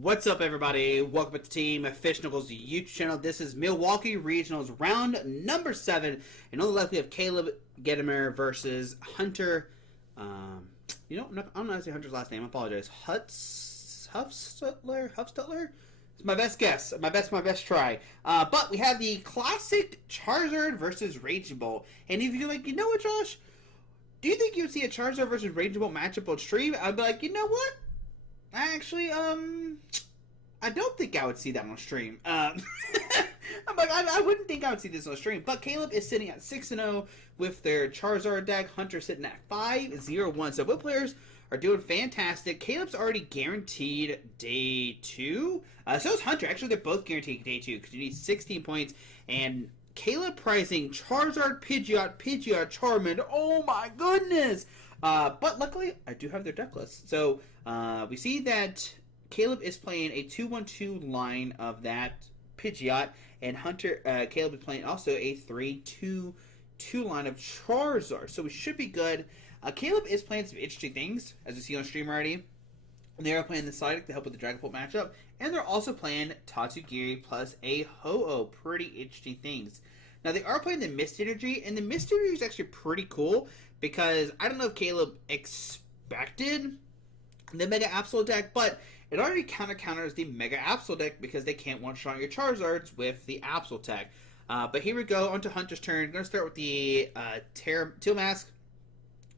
What's up, everybody? Welcome back to Team Fish Knuckles YouTube channel. This is Milwaukee Regionals round number 7, and on the left we have Caleb Gedimer versus Hunter. I'm not going to say Hunter's last name. I apologize. Huffstutler. It's my best guess. My best try. But we have the classic Charizard versus Raging Bolt. And if you're like, you know what, Josh? Do you think you would see a Charizard versus Raging Bolt matchup on stream? I'd be like, you know what? Actually, I don't think I would see that on stream. I'm like, I wouldn't think I would see this on stream. But Caleb is sitting at 6-0 with their Charizard deck. Hunter sitting at 5-0-1. So both players are doing fantastic. Caleb's already guaranteed day 2. So is Hunter. Actually, they're both guaranteed day 2 because you need 16 points. And Caleb pricing Charizard, Pidgeot, Charmander. Oh my goodness! But luckily, I do have their deck list. So we see that Caleb is playing a 2-1-2 line of that Pidgeot, and Caleb is playing also a 3-2-2 line of Charizard. So we should be good. Caleb is playing some interesting things, as you see on stream already. They are playing the Psyduck to help with the Dragon Bolt matchup, and they're also playing Tatsugiri plus a Ho-Oh. Pretty interesting things. Now, they are playing the Mist Energy, and the Mist Energy is actually pretty cool, because I don't know if Caleb expected the Mega Absol deck, but it already counters the Mega Absol deck because they can't one-shot your Charizards with the Absol tech. But here we go, onto Hunter's turn. I'm going to start with the Teal Mask.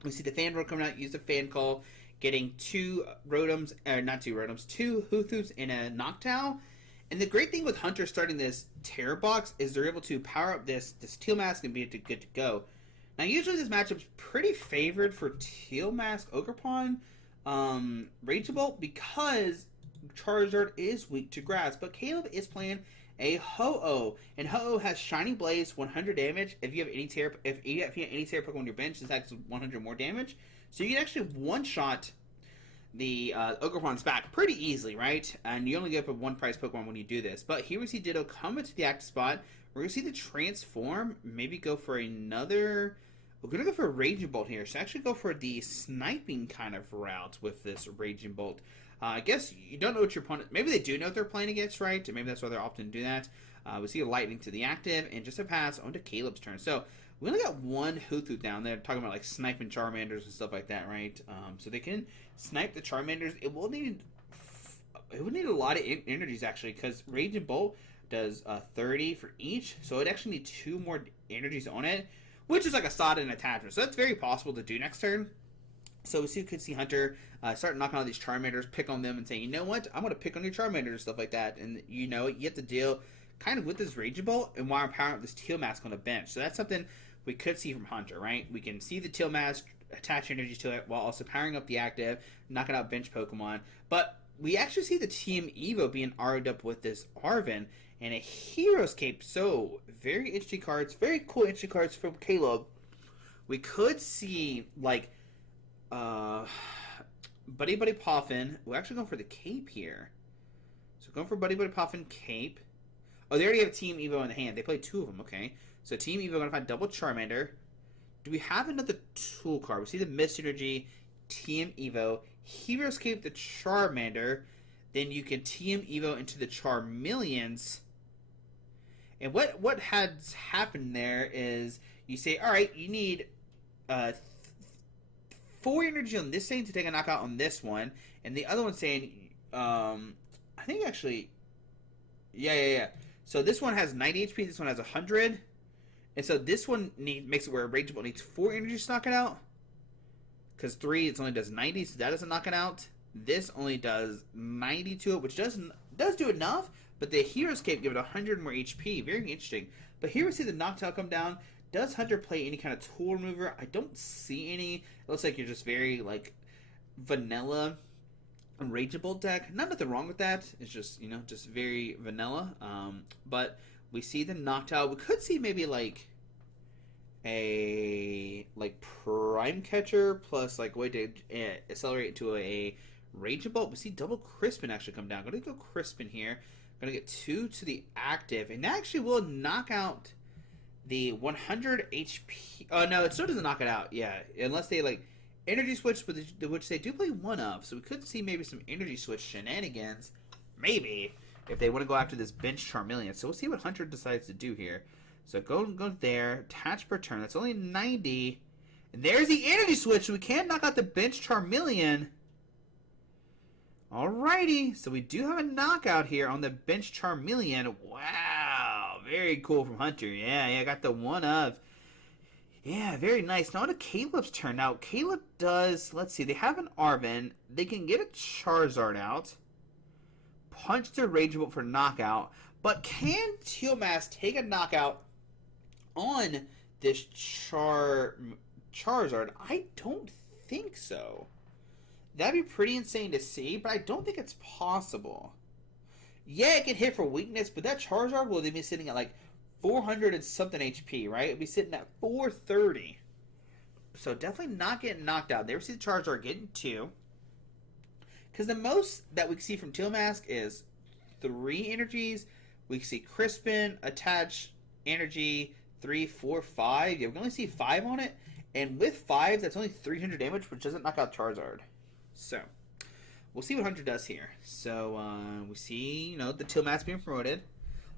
We see the Fan Roll coming out, use the Fan Call, getting two Hoothoos and a Noctowl. And the great thing with Hunter starting this Terror Box is they're able to power up this Teal Mask and be good to go. Now, usually this matchup's pretty favored for Teal Mask Ogerpon Raging Bolt because Charizard is weak to Grass. But Caleb is playing a Ho-Oh, and Ho-Oh has Shining Blaze, 100 damage. If you have any Terra Pokemon on your bench, this acts 100 more damage. So you can actually one-shot the Ogerpon's back pretty easily, right? And you only get up a one-price Pokemon when you do this. But here we see Ditto come into the active spot. We're going to see the Transform, maybe go for another... We're going to go for a Raging Bolt here. So actually go for the sniping kind of route with this Raging Bolt. I guess you don't know what your opponent... Maybe they do know what they're playing against, right? And maybe that's why they're often do that. We see a Lightning to the active, and just a pass onto Caleb's turn. So we only got one Hoothoos down there, talking about like sniping Charmanders and stuff like that, right? So they can snipe the Charmanders. It would need a lot of energies, actually, because Raging Bolt does 30 for each. So it'd actually need 2 more energies on it, which is like a solid attachment. So that's very possible to do next turn. So we could see Hunter start knocking on these Charmanders, pick on them, and say, you know what, I'm going to pick on your Charmanders and stuff like that. And you know it, you have to deal kind of with this Raging Bolt and while I'm powering up this Teal Mask on the bench. So that's something we could see from Hunter, right? We can see the Teal Mask, attach energies to it while also powering up the active, knocking out bench Pokemon. But we actually see the Team Evo being RO'd up with this Arven and a Hero's Cape. So very interesting cards, very cool interesting cards from Caleb. We could see like Buddy Poffin. We're actually going for the Cape here. So going for Buddy Poffin Cape. Oh, they already have Team Evo in the hand. They play 2 of them. Okay. So Team Evo going to find double Charmander. Do we have another tool card? We see the Mist Energy, Team Evo, Hero's Cape the Charmander. Then you can Team Evo into the Charmeleons. And what has happened there is you say, all right, you need 4 energy on this thing to take a knockout on this one, and the other one's saying, I think actually, yeah. So this one has 90 HP, this one has 100, and so this one makes it where Raging Bolt needs 4 energy to knock it out, because 3 it only does 90, so that doesn't knock it out. This only does 90 to it, which does do enough, but the Hero's Cape give it 100 more HP. Very interesting. But here we see the Noctowl come down. Does Hunter play any kind of tool remover? I don't see any. It looks like you're just very, like, vanilla Raging Bolt deck. Nothing wrong with that. It's just, just very vanilla. But we see the Noctowl. We could see maybe, like, a, Prime Catcher plus, way to accelerate into a Raging Bolt. We see double Crispin actually come down. Gonna go Crispin here. Gonna get 2 to the active. And that actually will knock out the 100 HP. Oh, no, it still doesn't knock it out. Yeah, unless they, energy switch, which they do play 1 of. So we could see maybe some energy switch shenanigans maybe, if they want to go after this bench Charmeleon. So we'll see what Hunter decides to do here. So go there, attach per turn. That's only 90. And there's the energy switch. So we can knock out the bench Charmeleon. Alrighty. So we do have a knockout here on the bench Charmeleon. Wow. Very cool from Hunter. Yeah, got the one of. Yeah, very nice. Now on to Caleb's turn. Now, Caleb does, let's see, they have an Arven. They can get a Charizard out. Punch their Rageable for knockout. But can Teal Mask take a knockout on this Charizard? I don't think so. That'd be pretty insane to see, but I don't think it's possible. Yeah, it can hit for weakness, but that Charizard will be sitting at like 400 and something HP, right? It'll be sitting at 430. So definitely not getting knocked out. There we see the Charizard getting 2. Because the most that we see from Teal Mask is 3 energies. We see Crispin, Attach, Energy, 3, 4, 5. Yeah, we can only see 5 on it. And with 5, that's only 300 damage, which doesn't knock out Charizard. So, we'll see what Hunter does here. So, we see, the Teal Mask being promoted.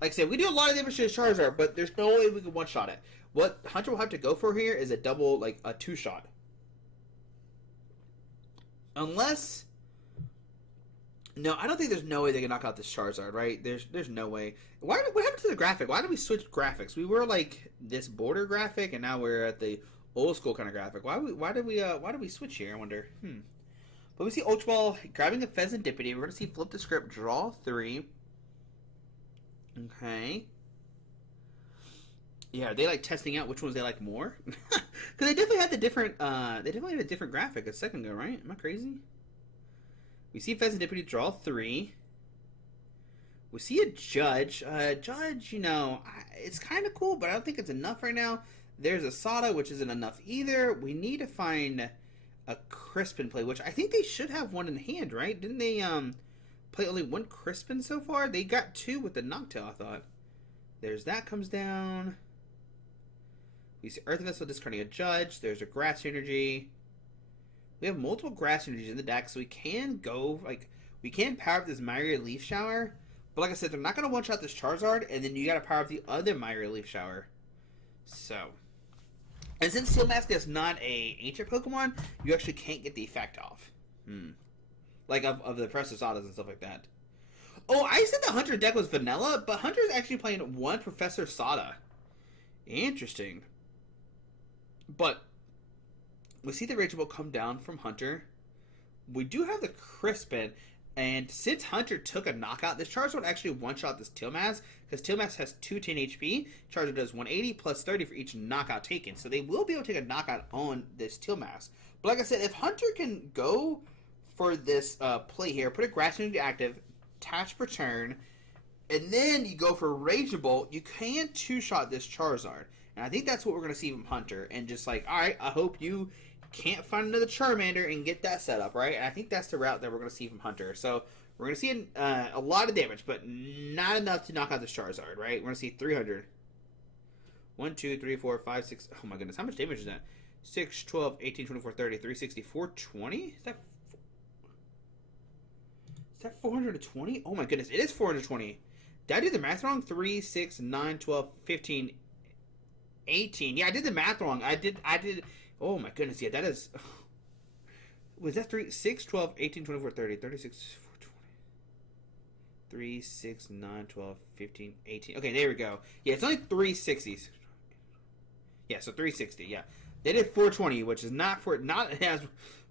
Like I said, we do a lot of damage to the Charizard, but there's no way we can one-shot it. What Hunter will have to go for here is a double, like a 2-shot. Unless... No, I don't think there's no way they can knock out this Charizard, right? There's no way. What happened to the graphic? Why did we switch graphics? We were like this border graphic, and now we're at the old school kind of graphic. Why did we switch here? I wonder. But we see Ultra Ball grabbing the Pheasantipity. We're gonna see flip the script, draw 3. Okay. Yeah, are they like testing out which ones they like more? Because they definitely had the different. They definitely had a different graphic a second ago, right? Am I crazy? We see Pheasantipity draw 3. We see a Judge. Judge, it's kind of cool, but I don't think it's enough right now. There's a Sada, which isn't enough either. We need to find a Crispin play, which I think they should have one in hand, right? Didn't they play only one Crispin so far? They got 2 with the Noctowl, I thought. There's that comes down. We see Earth Vessel discarding a Judge. There's a Grass Energy. We have multiple Grass Energies in the deck, so we can go, we can power up this Myria Leaf Shower. But like I said, they're not going to one-shot this Charizard, and then you got to power up the other Myria Leaf Shower. So, and since Steel Mask is not a ancient Pokemon, you actually can't get the effect off. Like of the Professor and stuff like that. Oh, I said the Hunter deck was vanilla, but Hunter's actually playing one Professor Sada. Interesting. But we see the Rageable come down from Hunter. We do have the Crispin, and since Hunter took a knockout, this Charizard actually one-shot this Teal Mask, because Teal Mask has 210 HP. Charizard does 180 plus 30 for each knockout taken, so they will be able to take a knockout on this Teal Mask. But like I said, if Hunter can go for this play here, put a Grass Energy active, attach per turn, and then you go for Rageable, you can 2-shot this Charizard. And I think that's what we're going to see from Hunter, and just like, alright, I hope you can't find another Charmander and get that set up, right? And I think that's the route that we're going to see from Hunter. So we're going to see a lot of damage, but not enough to knock out this Charizard, right? We're going to see 300. 1, 2, 3, 4, 5, 6. Oh my goodness, how much damage is that? 6, 12, 18, 24, 30, 360, 420? Is that 420? Oh my goodness, it is 420. Did I do the math wrong? 3, 6, 9, 12, 15, 18. Yeah, I did the math wrong. I did. Oh my goodness, yeah, that is... Was that 3, 6, 12, 18, 24, 30, 36, 420... 3, 6, 9, 12, 15, 18... Okay, there we go. Yeah, it's only 360s. Yeah, so 360, yeah. They did 420, which is not as...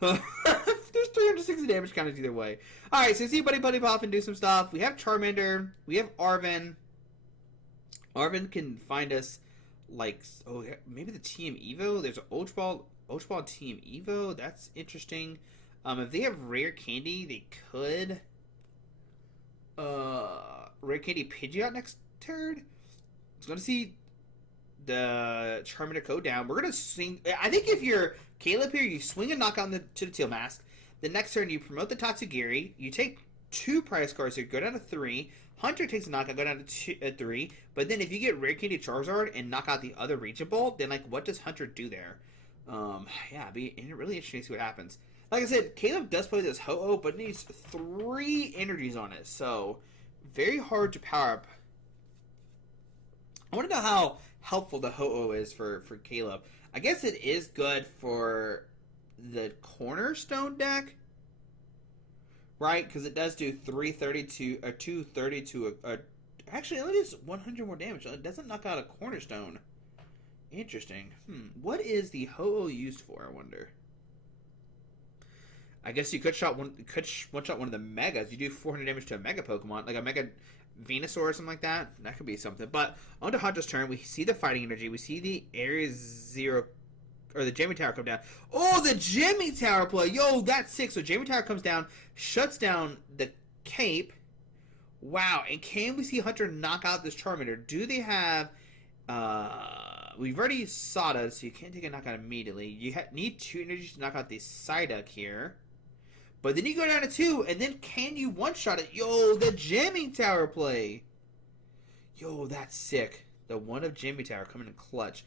There's 360 damage counters either way. Alright, so see Buddy Pop and do some stuff. We have Charmander. We have Arven. Arven can find us... Like, oh, maybe the TM Evo. There's an Ultra Ball TM Evo. That's interesting. If they have Rare Candy, they could Rare Candy Pidgeot next turn. It's going to see the Charmander go down. We're going to swing. I think if you're Caleb here, you swing a knockout to the Teal Mask. The next turn, you promote the Tatsugiri. You take 2 prize cards here, go down to 3. Hunter takes a knockout, go down to 3. But then if you get Rare Candy Charizard and knock out the other Region Ball, then, like, what does Hunter do there? Yeah, it'd be really interesting to see what happens. Like I said, Caleb does play this Ho-Oh, but it needs 3 energies on it, so very hard to power up. I want to know how helpful the Ho-Oh is for Caleb. I guess it is good for the Cornerstone deck, right? Because it does do 332 or 230 to actually, it only does 100 more damage. It doesn't knock out a Cornerstone. Interesting. What is the Ho-Oh used for, I wonder? I guess you could one-shot one of the Megas. You do 400 damage to a Mega Pokemon, like a Mega Venusaur or something like that. That could be something. But on to Hunter's turn, we see the Fighting Energy. We see the Area 0, or the Jamie Tower come down. Oh, the Jamie Tower play! Yo, that's sick. So Jamie Tower comes down, shuts down the Cape. Wow, and can we see Hunter knock out this Charmander? Do they have... we've already Psyduck, so you can't take a knockout immediately. You need 2 energies to knock out the Psyduck here. But then you go down to 2, and then can you one-shot it? Yo, the Jamming Tower play! Yo, that's sick. The one of Jamming Tower coming in clutch.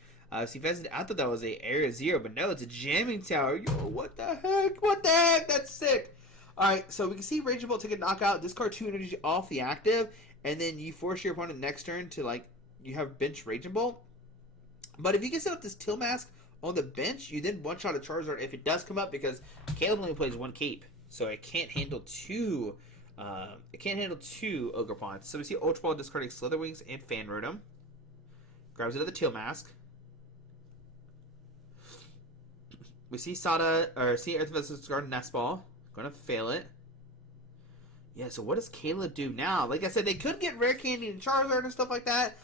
See, I thought that was a Area 0, but no, it's a Jamming Tower. Yo, what the heck? What the heck? That's sick! Alright, so we can see Raging Bolt take a knockout, discard 2 energy off the active, and then you force your opponent next turn to, like, you have bench Raging Bolt. But if you can set up this Till Mask on the bench, you then one-shot a Charizard if it does come up, because Caleb only plays 1 Cape, so it can't handle 2, Ogerpon. So we see Ultra Ball discarding Slither Wings and Fan Rotom. Grabs another Till Mask. We see Earth Vessel discard Nest Ball. Gonna fail it. Yeah, so what does Caleb do now? Like I said, they could get Rare Candy and Charizard and stuff like that.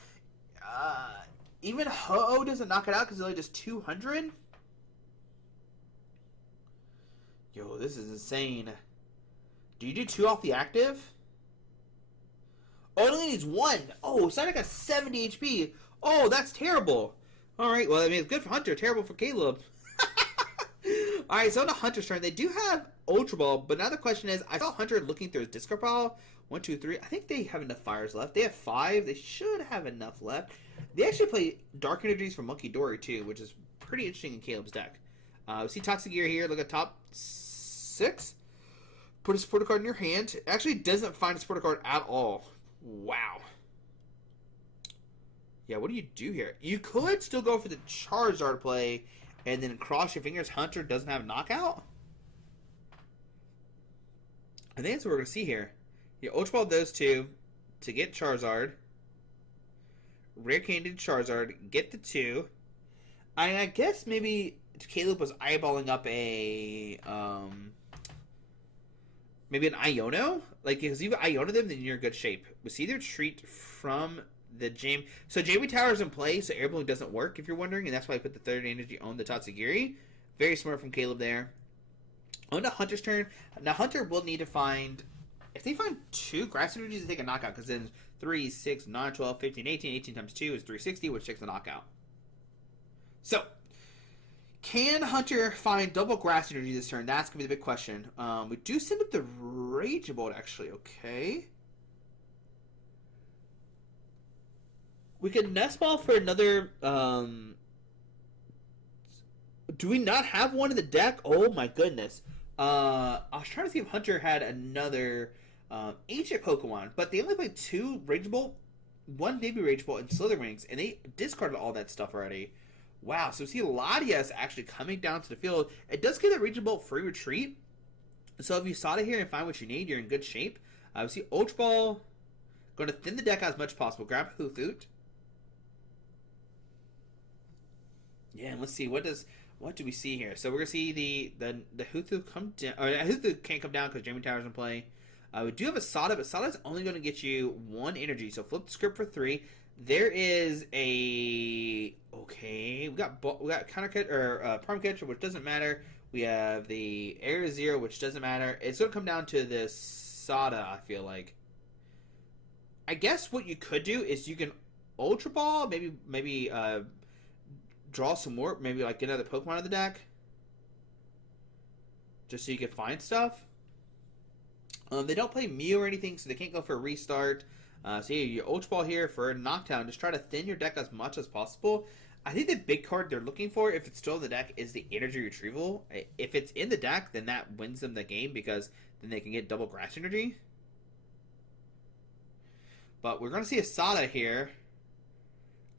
Even Ho-Oh doesn't knock it out because it only does 200. Yo, this is insane. Do you do 2 off the active? Oh, it only needs 1. Oh, Psyduck got 70 HP. Oh, that's terrible. Alright, well, I mean, it's good for Hunter, terrible for Caleb. Alright, so on to Hunter's turn. They do have Ultra Ball, but now the question is, I saw Hunter looking through his discard pile. 1, 2, 3. I think they have enough fires left. They have 5. They should have enough left. They actually play Dark Energies from Monkey Dory, too, which is pretty interesting in Caleb's deck. We see Toxic Gear here. Look at top 6. Put a supporter card in your hand. It actually doesn't find a supporter card at all. Wow. Yeah, what do you do here? You could still go for the Charizard play and then cross your fingers Hunter doesn't have knockout. I think that's what we're going to see here. You Ultra Ball those 2 to get Charizard. Rare Candy Charizard, get the 2. I guess maybe Caleb was eyeballing up a maybe an Iono, like because if you Iono them, then you're in good shape. We see their treat from the Jam. So Jamie Tower's in play, so Air Balloon doesn't work if you're wondering, and that's why I put the 3rd energy on the Tatsugiri. Very smart from Caleb there. On to Hunter's turn. Now Hunter will need to find, if they find 2 grass energies, they take a knockout, because then 3, 6, 9, 12, 15, 18. 18 times 2 is 360, which takes the knockout. So, can Hunter find double grass energy this turn? That's going to be the big question. We do send up the Rage Bolt, actually. Okay. We could Nest Ball for another... do we not have one in the deck? Oh my goodness. I was trying to see if Hunter had another... ancient Pokemon, but they only played 2 Rage Bolt, 1 Baby Rage Bolt, and Slither Wings, and they discarded all that stuff already. Wow, so see Latias actually coming down to the field. It does give that Rage Bolt free retreat, so if you saw it here and find what you need, you're in good shape. We see Ultra Ball, going to thin the deck out as much as possible. Grab Hoothoot. Yeah, and let's see, what do we see here? So we're going to see the Hoothoot come down, or Hoothoot can't come down because Jamie Tower's in play. We do have a Psyduck, but Psyduck's only going to get you 1 energy. So flip the script for 3. There is a... Okay. We got Counter Catch, or Prime Catcher, which doesn't matter. We have the Area 0, which doesn't matter. It's going to come down to this Psyduck, I feel like. I guess what you could do is you can Ultra Ball, maybe draw some more, maybe like get another Pokemon in the deck. Just so you can find stuff. They don't play Mew or anything, so they can't go for a restart. So yeah, your Ultra Ball here for a knockdown. Just try to thin your deck as much as possible. I think the big card they're looking for, if it's still in the deck, is the energy retrieval. If it's in the deck, then that wins them the game because then they can get double grass energy. But we're going to see a Sada here.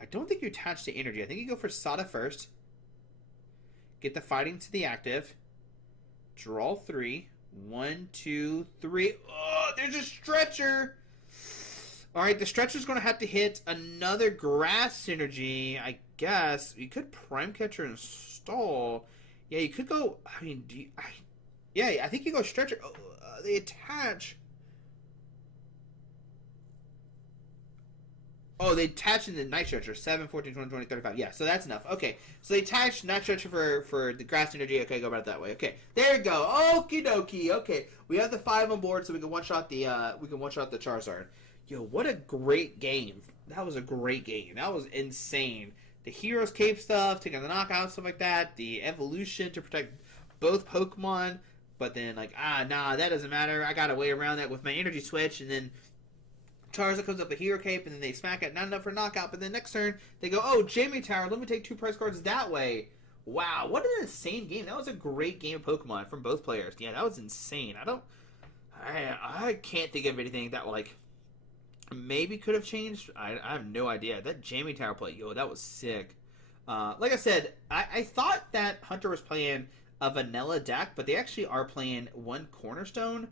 I don't think you attach to energy. I think you go for Sada first. Get the fighting to the active. Draw 3. 1, 2, 3. Oh, there's a stretcher. All right, the stretcher's going to have to hit another grass synergy, I guess. You could Prime Catcher and stall. Yeah, you could go. I mean, yeah, I think you go stretcher. Oh, they attach. Oh, they attach in the night stretcher. 7, 14, 20, 20, 35. Yeah, so that's enough. Okay, so they attach night stretcher for the grass energy. Okay, go about it that way. Okay, there you go. Okie dokie. Okay, we have the 5 on board, so we can one shot the Charizard. Yo, what a great game. That was a great game. That was insane. The Heroes Cape stuff, taking the knockout, stuff like that. The evolution to protect both Pokemon. But then, like, nah, that doesn't matter. I got a way around that with my energy switch. And then Charizard comes up the Hero Cape, and then they smack it. Not enough for knockout. But then next turn, they go, oh, Jamie Tower. Let me take 2 prize cards that way. Wow, what an insane game. That was a great game of Pokemon from both players. Yeah, that was insane. I can't think of anything that, like, maybe could have changed. I have no idea. That Jamie Tower play, yo, that was sick. Like I said, I thought that Hunter was playing a vanilla deck, but they actually are playing 1 Cornerstone,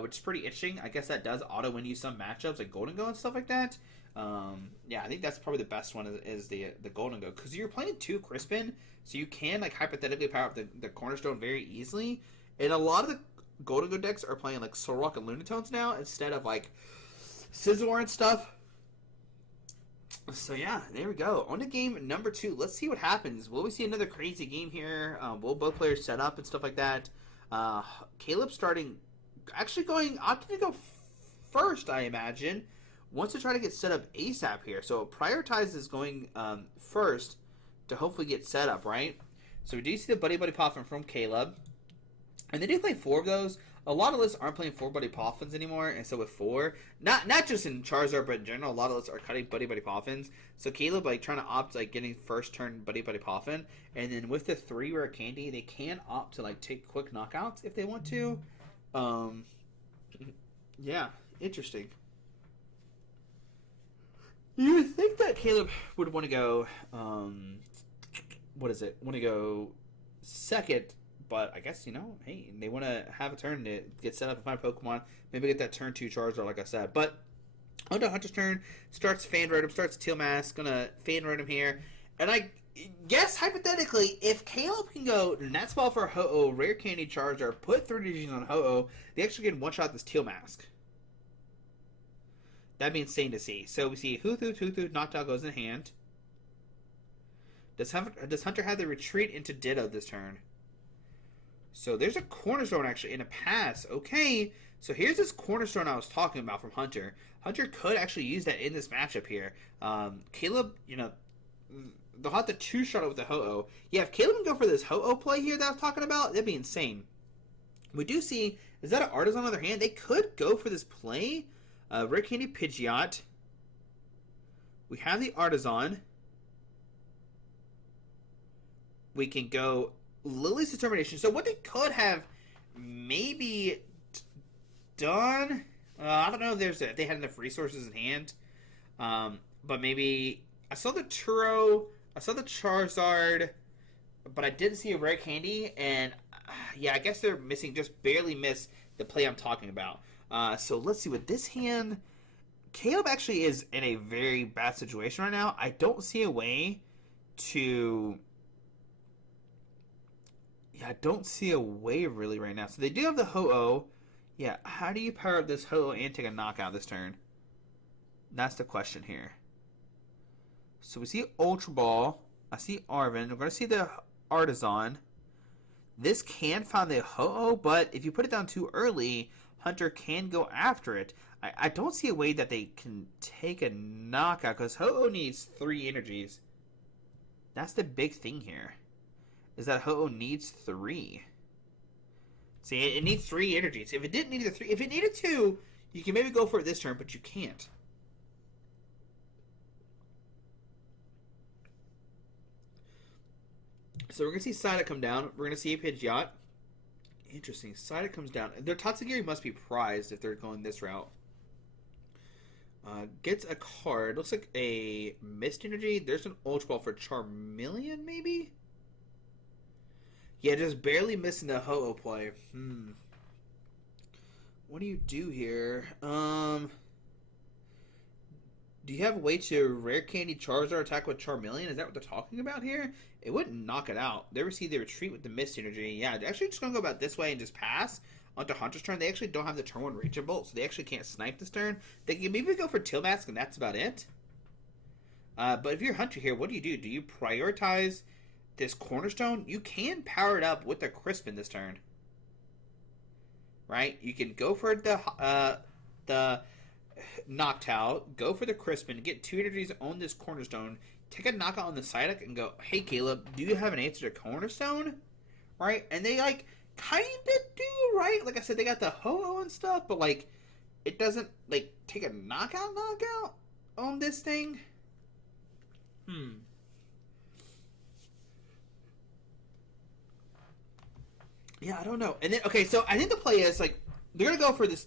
which is pretty interesting. I guess that does auto win you some matchups like Golden Go and stuff like that. Yeah, I think that's probably the best one is the Golden Go, because you're playing 2 Crispin, so you can like hypothetically power up the Cornerstone very easily. And a lot of the Golden Go decks are playing like Solrock and Lunatones now instead of like Scizor and stuff. So yeah, there we go. On to game number 2. Let's see what happens. Will we see another crazy game here? Will both players set up and stuff like that? Caleb opting to go first, I imagine. Wants to try to get set up ASAP here. So prioritizes going first to hopefully get set up, right? So we do see the Buddy Poffin from Caleb. And they do play 4 of those. A lot of lists aren't playing 4 Buddy Poffins anymore, and so with 4, not just in Charizard, but in general, a lot of lists are cutting Buddy Poffins. So Caleb, like, trying to opt, like, getting first turn Buddy Poffin, and then with the 3 rare candy, they can opt to, like, take quick knockouts if they want to. Yeah, interesting. You would think that Caleb would want to go, want to go second. But I guess, hey, they want to have a turn to get set up and find Pokemon. Maybe get that turn 2 Charizard, like I said. But on to Hunter's turn, starts Fan Rotom, starts Teal Mask, gonna Fan Rotom here. And I guess, hypothetically, if Caleb can go Nats Ball for Ho-Oh, Rare Candy Charizard, put 3 energies on Ho-Oh, they actually get one-shot this Teal Mask. That'd be insane to see. So we see Hoothoot, Knockdown goes in hand. Does Hunter have the retreat into Ditto this turn? So there's a Cornerstone actually in a pass. Okay, so here's this Cornerstone I was talking about from Hunter. Hunter could actually use that in this matchup here. Caleb, they'll have to 2-shot it with the Ho-Oh. Yeah, if Caleb can go for this Ho-Oh play here that I was talking about, that'd be insane. We do see, is that an Artisan on the other hand? They could go for this play. Rare Candy Pidgeot. We have the Artisan. We can go Lily's Determination. So what they could have maybe done, I don't know if they had enough resources in hand, but maybe I saw the Turo, I saw the Charizard, but I didn't see a Rare Candy, and yeah, I guess they're missing, just barely miss the play I'm talking about. So let's see, with this hand, Caleb actually is in a very bad situation right now. I don't see a way to... Yeah, I don't see a way really right now. So they do have the Ho-Oh. Yeah, how do you power up this Ho-Oh and take a knockout this turn? That's the question here. So we see Ultra Ball. I see Arvin. We're going to see the Artisan. This can find the Ho-Oh, but if you put it down too early, Hunter can go after it. I don't see a way that they can take a knockout, because Ho-Oh needs 3 energies. That's the big thing here, is that Ho-Oh needs 3. See, it needs 3 energies. If it didn't need the 3, if it needed 2, you can maybe go for it this turn, but you can't. So we're going to see Psyduck come down. We're going to see a Pidgeot. Interesting. Psyduck comes down. Their Tatsugiri must be prized if they're going this route. Gets a card. Looks like a Mist Energy. There's an Ultra Ball for Charmeleon, maybe? Yeah, just barely missing the Ho-Oh play. What do you do here? Do you have a way to Rare Candy Charizard attack with Charmeleon? Is that what they're talking about here? It wouldn't knock it out. They receive the retreat with the Mist Energy. Yeah, they're actually just going to go about this way and just pass onto Hunter's turn. They actually don't have the turn 1 Raging Bolt, so they actually can't snipe this turn. They can maybe go for Tail Mask, and that's about it. But if you're Hunter here, what do? Do you prioritize this Cornerstone? You can power it up with the Crispin this turn. Right? You can go for the Noctowl, go for the Crispin, get 2 energies on this Cornerstone, take a knockout on the Psyduck, and go, hey Caleb, do you have an answer to Cornerstone? Right? And they like kind of do, right? Like I said, they got the Ho-Oh and stuff, but like it doesn't like take a knockout on this thing. Yeah, I don't know. And then okay, so I think the play is like they're gonna go for this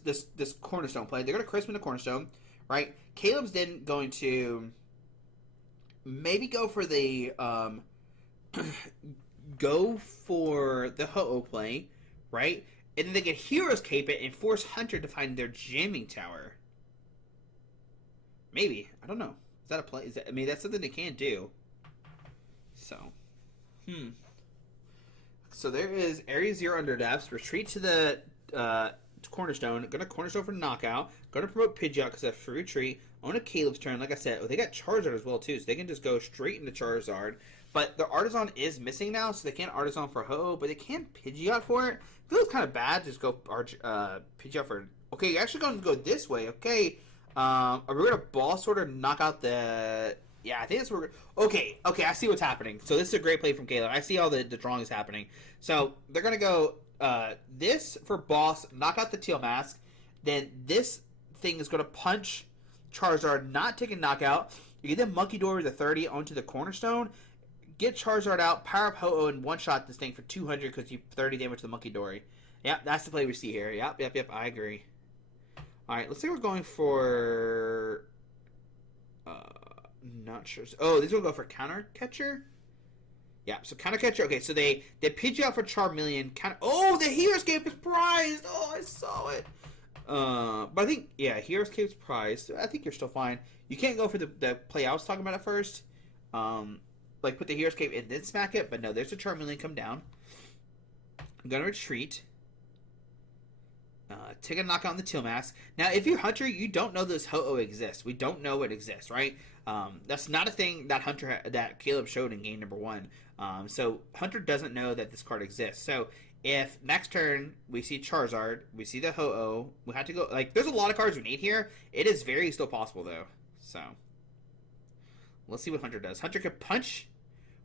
Cornerstone play. They're gonna Crispin the Cornerstone, right? Caleb's then going to maybe go for the go for the Ho-Oh play, right? And then they can Hero's Cape it and force Hunter to find their jamming tower. Maybe. I don't know. Is that a play? I mean, that's something they can do. So, So there is Area 0 under depths. Retreat to the Cornerstone. Going to Cornerstone for knockout. Going to promote Pidgeot because that's for retreat. On a Caleb's turn, like I said, they got Charizard as well too, so they can just go straight into Charizard. But their Artisan is missing now, so they can't Artisan for Ho-Oh, but they can Pidgeot for it. It feels kind of bad to just go Pidgeot for... Okay, you're actually going to go this way. Okay, are we going to Ball Sword or knock out the... Yeah, I think that's where we're... Okay, I see what's happening. So this is a great play from Caleb. I see all the drawings happening. So they're going to go this for Boss, knock out the Teal Mask. Then this thing is going to punch Charizard, not take a knockout. You get the Monkey Door with a 30 onto the Cornerstone. Get Charizard out, power up Ho-Oh, and one-shot this thing for 200 because you 30 damage to the Monkey Dory. Yep, that's the play we see here. Yep, I agree. Alright, let's say we're going for... not sure. Oh, this will go for Counter Catcher? Yeah, so Counter Catcher. Okay, so they Pidgeot for Charmeleon. Oh, the Hero's Cape is prized! Oh, I saw it! But I think, yeah, Hero's Cape's prized. I think you're still fine. You can't go for the play I was talking about at first. Like, put the Hero's Cape and then smack it. But no, there's a Charmeleon come down. I'm going to retreat. Take a knockout on the Teal Mask. Now, if you're Hunter, you don't know this Ho-Oh exists. We don't know it exists, right? That's not a thing that Caleb showed in game number 1. So Hunter doesn't know that this card exists. So if next turn we see Charizard, we see the Ho-Oh, we have to go... Like, there's a lot of cards we need here. It is very still possible, though. So let's see what Hunter does. Hunter could punch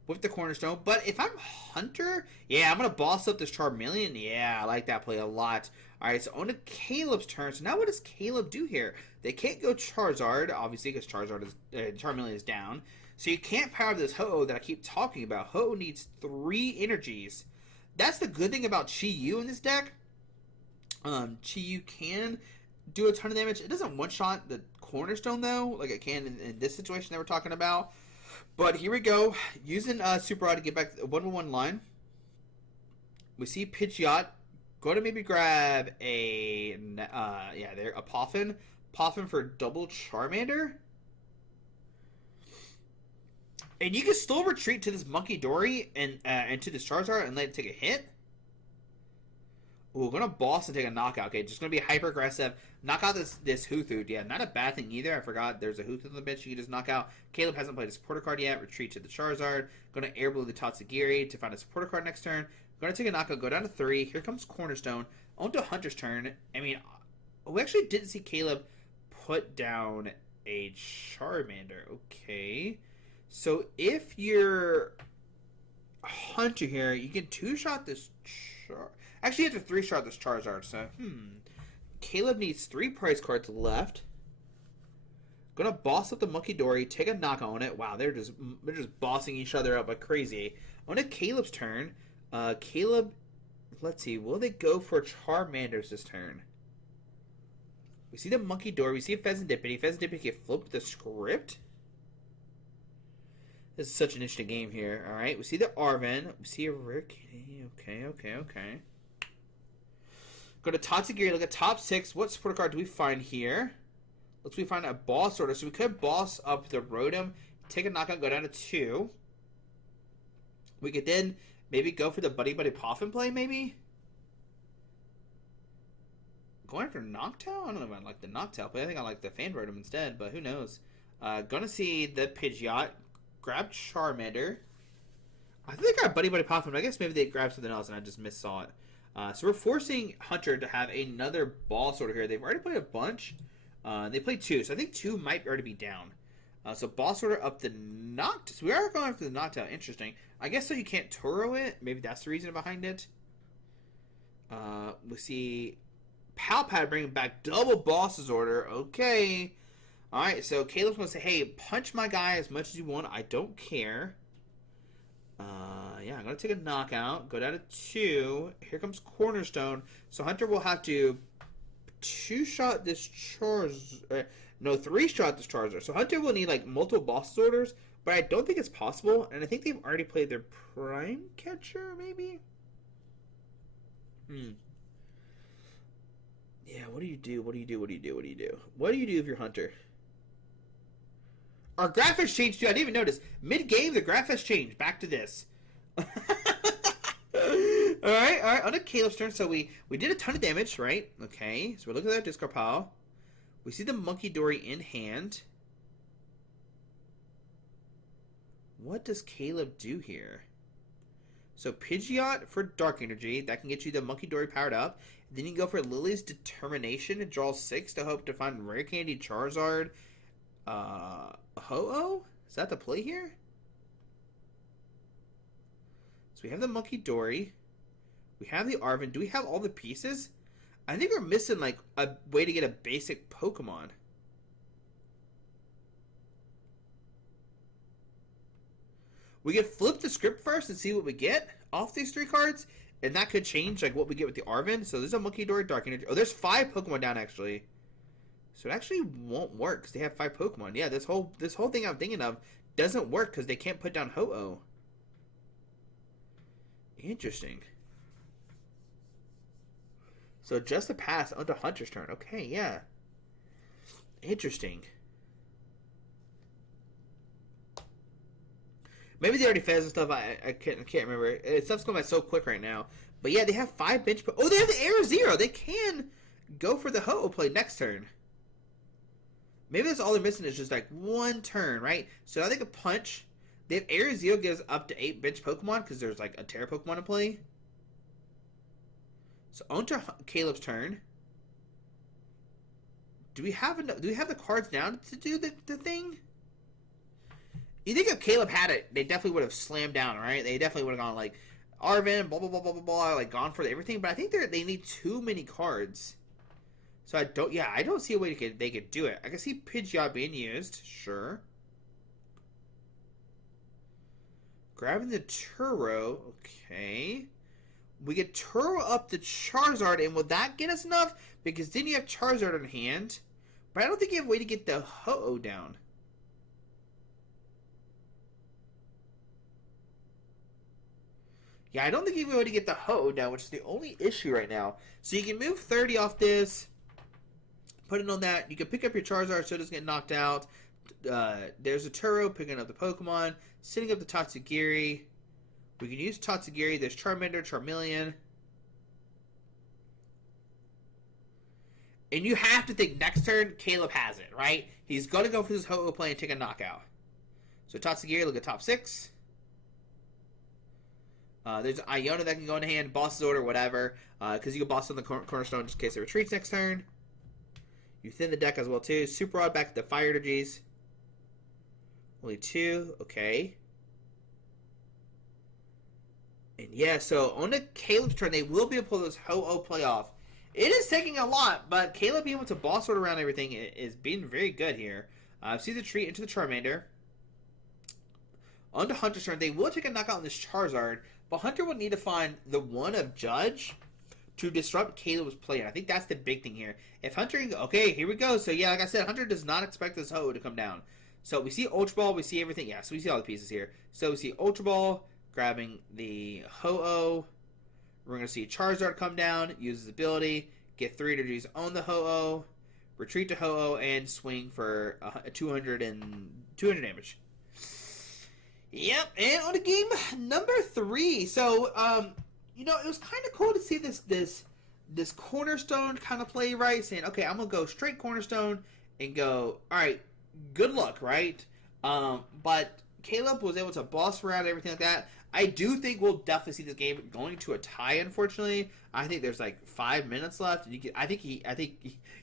with the Cornerstone, but if I'm Hunter, yeah, I'm going to boss up this Charmeleon. Yeah, I like that play a lot. Alright, so on to Caleb's turn. So now what does Caleb do here? They can't go Charizard, obviously, because Charmeleon is down. So you can't power up this Ho-Oh that I keep talking about. Ho-Oh needs 3 energies. That's the good thing about Chi-Yu in this deck. Chi-Yu can do a ton of damage. It doesn't one-shot the Cornerstone, though, like it can in this situation that we're talking about. But here we go. Using Super Rod to get back the 1-1 line. We see Pidgeot. Go to maybe grab a Poffin. Poffin for double Charmander. And you can still retreat to this Monkey Dory and to this Charizard and let it take a hit. Ooh, we're gonna boss and take a knockout. Okay, just gonna be hyper aggressive. Knock out this Hoothoot. Yeah, not a bad thing either. I forgot there's a Hoothoot on the bench you can just knock out. Caleb hasn't played a supporter card yet. Retreat to the Charizard. Gonna air blue the Tatsugiri to find a supporter card next turn. Gonna take a knockout, go down to 3. Here comes Cornerstone. On to Hunter's turn. I mean, we actually didn't see Caleb put down a Charmander. Okay. So if you're Hunter here, you can 2-shot this Actually, you have to 3-shot this Charizard, so, Caleb needs 3 prize cards left. Gonna boss up the Monkey Dory, take a knock on it. Wow, they're just bossing each other up like crazy. On to Caleb's turn. Caleb, let's see, will they go for Charmander's this turn? We see the Monkey Dory, we see a Pheasantipity. Pheasantipity can flip the script. This is such an interesting game here. Alright, we see the Arven. We see a Rare Kitty. Okay. Go to Tatsugiri, look at top 6. What supporter card do we find here? Looks we find a boss order. So we could boss up the Rotom, take a knockout, go down to 2. We could then maybe go for the Buddy Buddy Poffin play, maybe? Going after Noctowl? I don't know if I like the Noctowl, but I think I like the Fan Rotom instead, but who knows. Gonna see the Pidgeot. Grab Charmander. I think they got Buddy Buddy Poffin, but I guess maybe they grabbed something else and I just missaw it. So we're forcing Hunter to have another boss order here. They've already played a bunch. They played 2, so I think 2 might already be down. So boss order up the Noctowl. So we are going after the Noctowl. Interesting. I guess so you can't Turo it. Maybe that's the reason behind it. We see Palpad bringing back double bosses order. Okay. Alright, so Caleb's going to say, hey, punch my guy as much as you want. I don't care. Yeah, I'm going to take a knockout. Go down to 2. Here comes Cornerstone. So Hunter will have to 2-shot this Charizard. No, 3-shot this Charizard. So Hunter will need, like, multiple boss orders. But I don't think it's possible. And I think they've already played their Prime Catcher, maybe? Yeah, what do you do? What do you do if you're Hunter? Our graph has changed too. I didn't even notice. Mid-game, the graph has changed. Back to this. Alright. On to Caleb's turn. So we did a ton of damage, right? Okay. So we're looking at that discard pile. We see the Monkey Dory in hand. What does Caleb do here? So Pidgeot for Dark Energy. That can get you the Monkey Dory powered up. Then you can go for Lily's Determination and draw 6 to hope to find Rare Candy Charizard. Ho-Oh? Is that the play here? So we have the Monkey Dory. We have the Arven. Do we have all the pieces? I think we're missing like a way to get a basic Pokemon. We could flip the script first and see what we get off these 3 cards. And that could change like what we get with the Arven. So there's a Monkey Dory, Dark Energy. Oh, there's 5 Pokemon down actually. So it actually won't work because they have 5 Pokemon. Yeah, this whole thing I'm thinking of doesn't work because they can't put down Ho-Oh. Interesting. So just a pass onto Hunter's turn. Okay, yeah. Interesting. Maybe they already fez and stuff. I can't remember. Stuff's going by so quick right now. But yeah, they have 5 bench. Oh, they have the Air Zero. They can go for the Ho-Oh play next turn. Maybe that's all they're missing is just like 1 turn, right? So now they can punch. They have Air Zero gives up to 8 bench Pokemon because there's like a Terra Pokemon to play. So on to Caleb's turn. Do we have the cards now to do the thing? You think if Caleb had it, they definitely would have slammed down, right? They definitely would have gone like Arven, blah blah blah blah blah blah, like gone for everything. But I think they need too many cards. So I don't see a way they could do it. I can see Pidgeot being used, sure. Grabbing the Turo, okay. We get Turo up the Charizard, and will that get us enough? Because then you have Charizard in hand. But I don't think you have a way to get the Ho-Oh down. Yeah, I don't think you have a way to get the Ho-Oh down, which is the only issue right now. So you can move 30 off this. Put it on that. You can pick up your Charizard so it doesn't get knocked out. There's a Turo picking up the Pokemon. Setting up the Tatsugiri. We can use Tatsugiri. There's Charmander, Charmeleon. And you have to think next turn, Caleb has it, right? He's going to go for this Ho-Oh play and take a knockout. So Tatsugiri, look at top 6. There's Iona that can go in hand, boss's order, whatever. Because you can boss on the Cornerstone just in case it retreats next turn. You thin the deck as well, too. Super Rod back to the Fire Energies. Only 2. Okay. And yeah, so on the Caleb's turn, they will be able to pull this Ho-Oh playoff. It is taking a lot, but Caleb being able to boss order around everything is being very good here. See the treat into the Charmander. On to Hunter's turn. They will take a knockout on this Charizard, but Hunter will need to find the one of Judge to disrupt Caleb's play. And I think that's the big thing here. If Hunter... Okay, here we go. So, yeah, like I said, Hunter does not expect this Ho-Oh to come down. So, we see Ultra Ball. We see everything. Yeah, so we see all the pieces here. So, we see Ultra Ball grabbing the Ho-Oh. We're going to see Charizard come down, use his ability, get 3 energies on the Ho-Oh, retreat to Ho-Oh, and swing for 200 damage. Yep, and on to game number 3. So, it was kind of cool to see this Cornerstone kind of play, right? Saying, okay, I'm going to go straight Cornerstone and go, all right, good luck, right? But Caleb was able to boss around everything like that. I do think we'll definitely see this game going to a tie, unfortunately. I think there's like 5 minutes left. And I think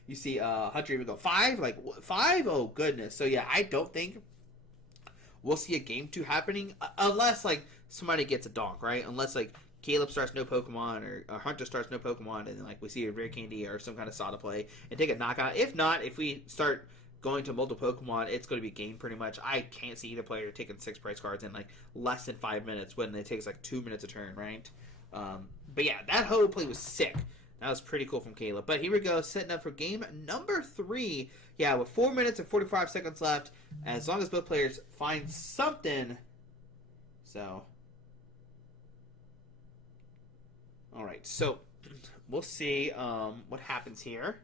you see Hunter even go 5? Like, 5? Oh, goodness. So, yeah, I don't think we'll see a game 2 happening unless, like, somebody gets a donk, right? Unless, like, Caleb starts no Pokemon or Hunter starts no Pokemon and, like, we see a Rare Candy or some kind of Sada play and take a knockout. If not, if we start going to multiple Pokemon, it's going to be game pretty much. I can't see either player taking 6 prize cards in, like, less than 5 minutes when it takes, like, 2 minutes a turn, right? But, yeah, that Ho-Oh play was sick. That was pretty cool from Caleb. But here we go, setting up for game number 3. Yeah, with 4 minutes and 45 seconds left, as long as both players find something. So, all right. So, we'll see what happens here.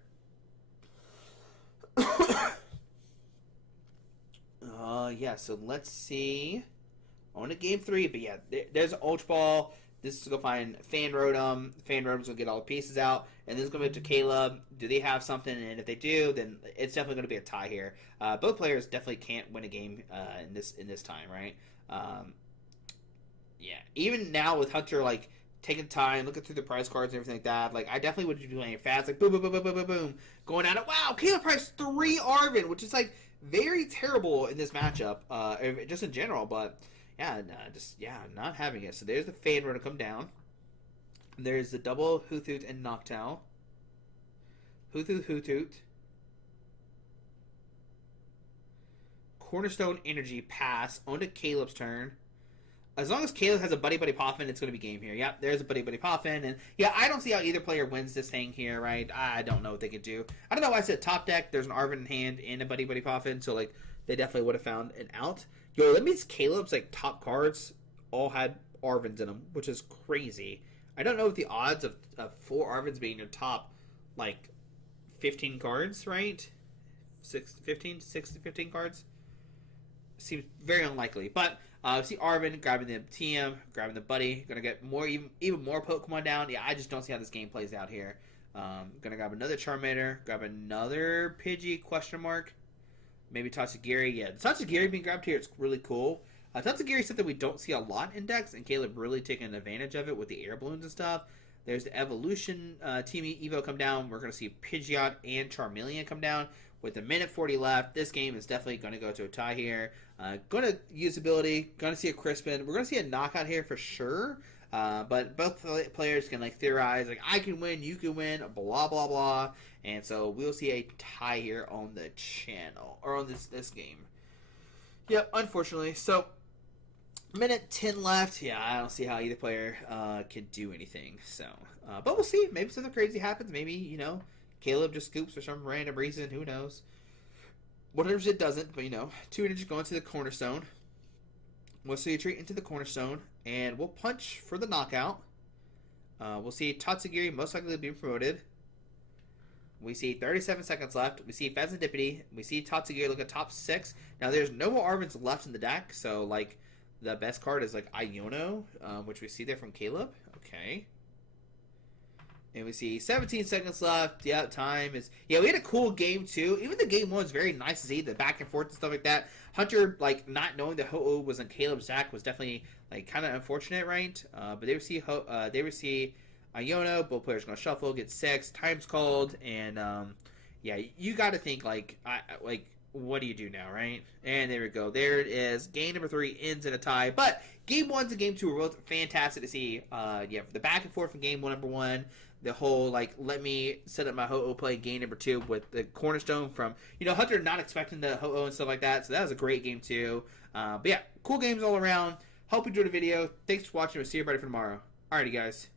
Yeah, so let's see. On to game 3, but yeah, there's an Ultra Ball. This is going to find Fan Rotom. Fan Rotom's going to get all the pieces out. And then it's going to be to Caleb. Do they have something? And if they do, then it's definitely going to be a tie here. Both players definitely can't win a game in this time, right? Yeah. Even now with Hunter, like, taking time, looking through the prize cards and everything like that, like, I definitely would be playing fast. Like, boom, boom, boom, boom, boom, boom, boom. Going at it. Wow, Caleb priced 3 Arven, which is, like, very terrible in this matchup. Just in general, but... Yeah, not having it. So there's the Fan Rotom come down. There's the double Hoothoot and Noctowl. Hoothoot. Cornerstone Energy pass onto Caleb's turn. As long as Caleb has a Buddy Poffin, it's going to be game here. Yep, there's a Buddy Poffin. And yeah, I don't see how either player wins this thing here, right? I don't know what they could do. I don't know why I said top deck. There's an Arven in hand and a Buddy Poffin. So, like, they definitely would have found an out. Yo, that means Caleb's, like, top cards all had Arvens in them, which is crazy. I don't know what the odds of 4 Arvens being your top, like, 15 cards, right? 6 to 15 cards? Seems very unlikely. But, see Arven grabbing the TM, grabbing the Buddy. Gonna get even more Pokemon down. Yeah, I just don't see how this game plays out here. Gonna grab another Charmander, grab another Pidgey, question mark. Maybe Tatsugiri. Yeah, Tatsugiri being grabbed here, it's really cool. Tatsugiri is something we don't see a lot in decks, and Caleb really taking advantage of it with the air balloons and stuff. There's the Evolution Team Evo come down. We're going to see Pidgeot and Charmeleon come down. With a minute 40 left, this game is definitely going to go to a tie here. Going to use ability. Going to see a Crispin. We're going to see a knockout here for sure. But both players can, like, theorize, like, I can win, you can win, blah, blah, blah. And so we'll see a tie here on the channel, or on this game. Yep, unfortunately. So, minute 10 left. Yeah, I don't see how either player can do anything. So, but we'll see. Maybe something crazy happens. Maybe, Caleb just scoops for some random reason. Who knows? 100% doesn't, but, 2 energies going to the Cornerstone. We'll see a treat into the Cornerstone, and we'll punch for the knockout. We'll see Tatsugiri most likely being promoted. We see 37 seconds left. We see Fezandipity. We see Tatsugiri look at top 6. Now, there's no more Arvens left in the deck, so, like, the best card is, like, Iono, which we see there from Caleb. Okay. And we see 17 seconds left. Yeah, time is... Yeah, we had a cool game, too. Even the game 1 was very nice to see, the back and forth and stuff like that. Hunter, like, not knowing the Ho-Oh was in Caleb's deck was definitely, like, kind of unfortunate, right? But they would see Iono. Both players going to shuffle, get 6. Time's called. And, yeah, you got to think, like, what do you do now, right? And there we go. There it is. Game number 3 ends in a tie. But game 1 and game 2 were both fantastic to see. Yeah, the back and forth from game 1, number 1. the whole, like, let me set up my Ho-Oh play game number 2 with the Cornerstone from, Hunter not expecting the Ho-Oh and stuff like that. So that was a great game, too. But yeah, cool games all around. Hope you enjoyed the video. Thanks for watching. We'll see you everybody for tomorrow. Alrighty, guys.